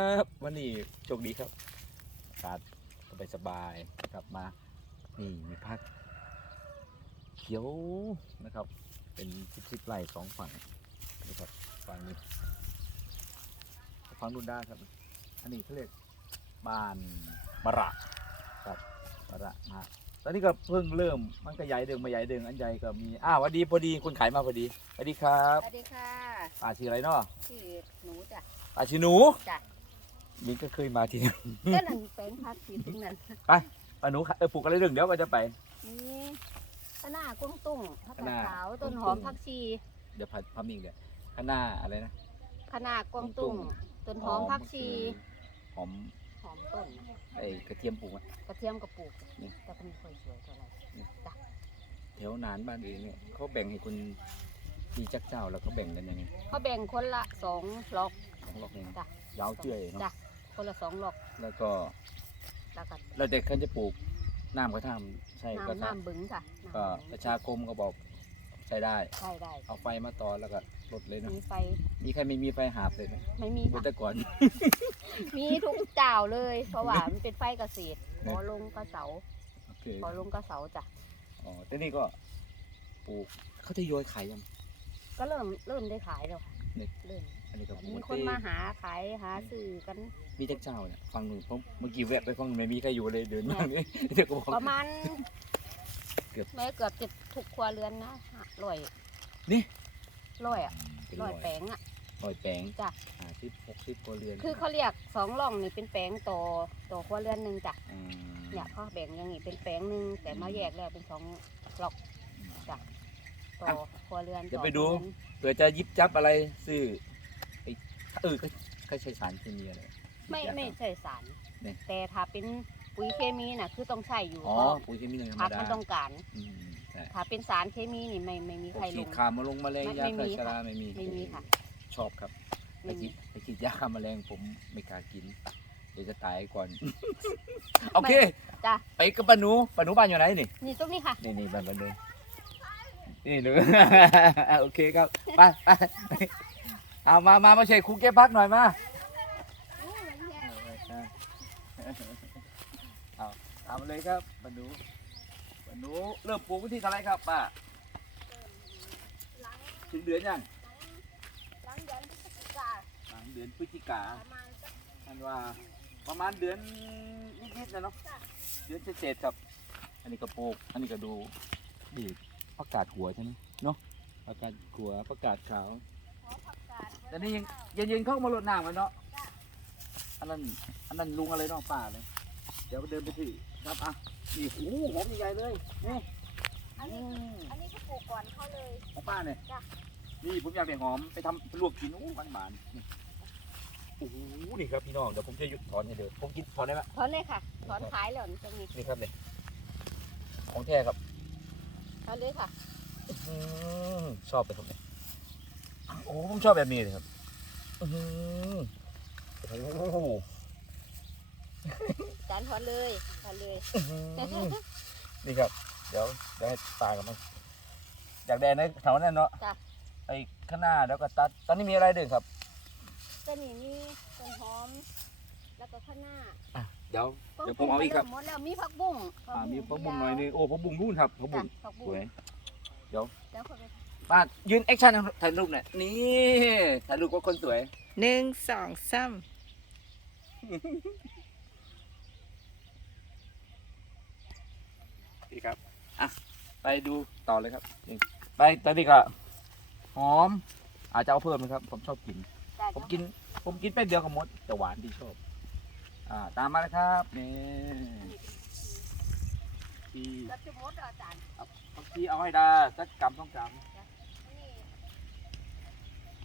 ครับวันนี้โชคดีครับอากาศสบายสบายๆกลับมานี่มีพักเขียวนะครับ เป็นสิบสิบไร่สองฝั่งนะครับฝั่งนี้ฝั่งนุ่นด้านครับ อันนี้เขาเรียกบ้านมะระครับมะระมาตอนนี้ก็เพิ่งเริ่มมันก็ใหญ่เดิงมาใหญ่เดิงอันใหญ่ก็มีอ้าวสวัสดีพอดีคนขายมาพอดีสวัสดีครับสวัสดีค่ะป้าชื่ออะไรเนาะชื่อหนูจ้ะป้าชื่อหนูจ้ะ มินก็เคยมาที่นี่ก็นั่นเป็นพักสีตรงนั้นป้าหนูเออปลูกอะไรเรื่องเดี๋ยวก็จะไป นี่ข้าวหน้ากวางตุ้งผักคะน้ากาดขาวต้นหอมผักชี เดี๋ยวพัดพัมมิ่งเดี๋ยวข้างหน้าอะไรนะข้าวหน้ากวางตุ้งต้นหอมผักชีหอมหอมต้นไอ้กระเทียมปลูกอะกระเทียมกระปุกนี่แต่ก็ไม่ค่อยสวยเท่าไหร่จ้ะแถวนานบ้านเองเนี่ยเขาแบ่งให้คุณมีจักเจ้าแล้วเขาแบ่งกันยังไงเขาแบ่งคนละสองล็อกสองรอบเองจ้ะยาวเจื่อยเนาะจ้ะ คนละสองล็อกแล้วก็แล้วก็เราเด็กเขาจะปลูกน้ำก็ทำใช่ก็น้ำทน้ำบึงค่ะำก็น้ำประชาคมก็บอกใช้ได้ ใช่ได้เอาไฟมาต่อแล้วก็ลดเลยเนาะมีไฟมีใครไม่มีไฟหาบเลยไหมไม่มีเมื่ค่ะอแต่ก่อน มีทุกเจ้าเลย เพราะว่ามันเป็นไฟเกษตรเนี่พยอลงกระเสาโอเคพอลงกระเสาจ้ะอ๋อแต่นี่ก็ปลูกเขาจะโยยขายยัง ก็เริ่มเริ่มได้ขายแล้วค่ะนี่ เริ่ม อันนี้ก็ปลูกมีคนมาหาขายหาซื้อกัน มีจักเจ้าเนี่ยฟังหนูผมเมื่อกี้แวะไปฟังหนูไม่มีใครอยู่เลยเดินมาเลยเดี๋ยวก็บอกประมาณเกือบไม่เกือบจะถูกครัวเรือนนะร้อยนี่ร้อยอะเป็นร้ร้ออยยแปลงอะร้อยแปลงจ้ะห้าสิบหกสิบครัวเรือน คือเขาเรียกสองร่องนี่เป็นแปลงต่อต่อครัวเรือนหนึ่งจ้ะอืมเนี่ยเขาแบ่งอย่างนี้เป็นแปลงหนึ่งแต่มาแยกแล้วเป็นสองล็อกจ้ะต่อครัวเรือนเดี๋ยวต่อไปดูครัวเรือนเผื่อจะยิบจับอะไรซื้อไอ้ เออก็ก็ใช้สารเคมีอะไร ไม่ไม่ใช่สารนี่แต่ถ้าเป็นปุ๋ยเคมีน่ะคือต้องใช้อยู่อ๋อเพราะปุ๋ยเคมีธรรมผักดามันต้องการ อืมใช่ถ้าเป็นสารเคมีนี่ไม่ไม่มีพวใครกลฉีดง ขามาลงแมลงไม่ยาไม่ฆ่ามีชราค่ะไม่มีไม่มีค่ะ ชอบครับไปไม่ฉีมี ดไปฉีดยาฆ่าแมลงผมไม่กล้ากิน เดี๋ยวจะตายก่อน โอเคจ้ะ ไปกับป้าหนูป้าหนูบ้านอยู่ไหนนี่ นี่ตรงนี้ค่ะ นี่นี่บ้านป้าหนูนี่หนู โอเคครับไปไป เอามามามาเช็คคุกเก็บพักหน่อยมาเอาเอามาเลยครับป้าหนูป้าหนูเริ่มปลูกวันที่เท่าไหรครับป้าถึงเดือนยังหลังเดือนพฤศจิกาหลังเดือนพฤศจิกาประมาณสักอันว่าประมาณเดือนนิดๆนะเนาะเดือนเศษๆครับ อันนี้ก็ปลูกอันนี้ก็ดูดีประกาศหัวใช่ไหมเนาะประกาศหัวประกาศขาวหัวผักกาด แต่นี่ยังเย็นๆเข้ามาลดน้ำกันเนาะอันนั้นอันนั้นลุงอะไรเนาะป่าเลยเดี๋ยวเดินไปที่ครับอะนี่โอ้โหหอมใหญ่ๆเลยนี่อันนี้อันนี้ก็ปลูกก่อนเขาเลยของป้าเนี่ยจ้ะนี่ผมอยากได้หอมไปทำลวกกินโอ้หวานๆนี่โอ้โหนี่ครับพี่น้องเดี๋ยวผมจะหยุดถอนให้เดี๋ยวผมกินถอนได้ไหมถอนเลยค่ะถอนขายแล้วนี่ตรงนี้นี่ครับเนี่ยของแท้ครับถอนเลยค่ะอืมชอบไปครับเนี่ย โอ้ผมชอบแบบนี้เลยครับอืมโอ้โหจานถอนเลยถอนเลยนี่ครับ เดี๋ยวเดี๋ยวให้ตากับมันอยากแดงในแถวนั้นเนาะจ้ะไอ้ข้างหน้าแล้วก็ตัดตอนนี้มีอะไรดึงครับก็นี่มีต้นหอม แล้วก็ข้างหน้าเดี๋ยวเดี๋ยวผมเอาอีกครับ หมดแล้วมีผักบุ้งอ่ามีพะบุ้งหน่อยนึงโอ้พะบุ้งนู่นครับพะบุ้งจ้ะผักสบุ้งวยแล้วคนไป ป้ายืนแอคชั่นถ่ายรูปหน่อยนี่ถ่ายรูปกับคนสวยหนึ่งสองสามดีครับอะไปดูต่อเลยครับนี่ไปตอนนี้ก็หอม อาจจะเอาเพิ่มนะครับ ผมชอบกินจ้ะผมกิน ผมกินแป๊บเดียวก็หมดแต่หวานที่ชอบ อ่า ตามมาเลยครับนี่ที่แล้วจะหมดเหรออาจารย์บางทีเอาให้ได้สักกำต้องกนี่ำ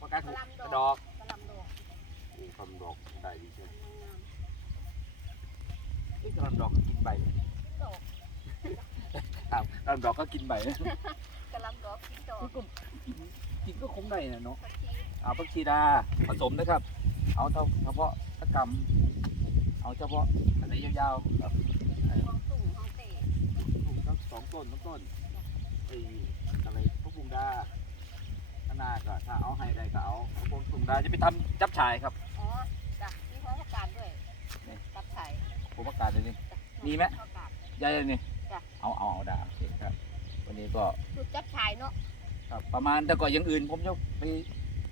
ประกาศถูกกระดอกกระหลำดอกนี่กระดอกได้ดีใช่ไหมงามเอ้ยกระดอกก็กินใบๆดอกอ้าวกระดอกก็กินใบกระหลำดอกกินดอกก็กินก็คงได้นะเนาะผักชีเอาผักชีดาผสมนะครับ เอาเท่าเฉพาะตะกำเอาเฉพาะอะไรยาวๆแบบฮองตุ่งฮองเตะปลูกสักสองต้นสองต้นไอ้อะไรพวกปรุงดาข้างหน้าก็ถ้าเอา ให้ได้ก็เอาเอาพวกปรุงดาจะไปทำจับฉ่ายครับอ๋อจ้ะมีหัวผักกาศเลยนี่ มีไหมผักกาด ยายเลยนี่จ้ะ เอาเอาเอาได้โอเคครับ วันนี้ก็คือจับชายเนาะ ครับประมาณแต่ก็อยังอื่น ผมจะไป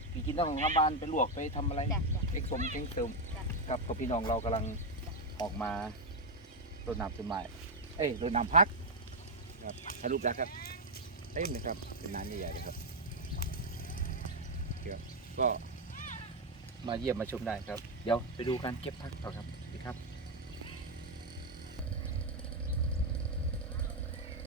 ไปกินต้องของข้างบ้านไปลวกไปทำอะไร จ้ะจ้ะ เอ็กสมเอ็กเสริมจ้ะครับก็พี่น้องเรากำลังออกมารดน้ำต้นไม้เอ้ยรดน้ำพักครับถ่ายรูปแล้วครับเต็มเลยครับเป็นน้ำใหญ่ๆเลยครับ ครับก็มาเยี่ยมมาชมได้ครับ เดี๋ยวไปดูการเก็บพักต่อครับดีครับ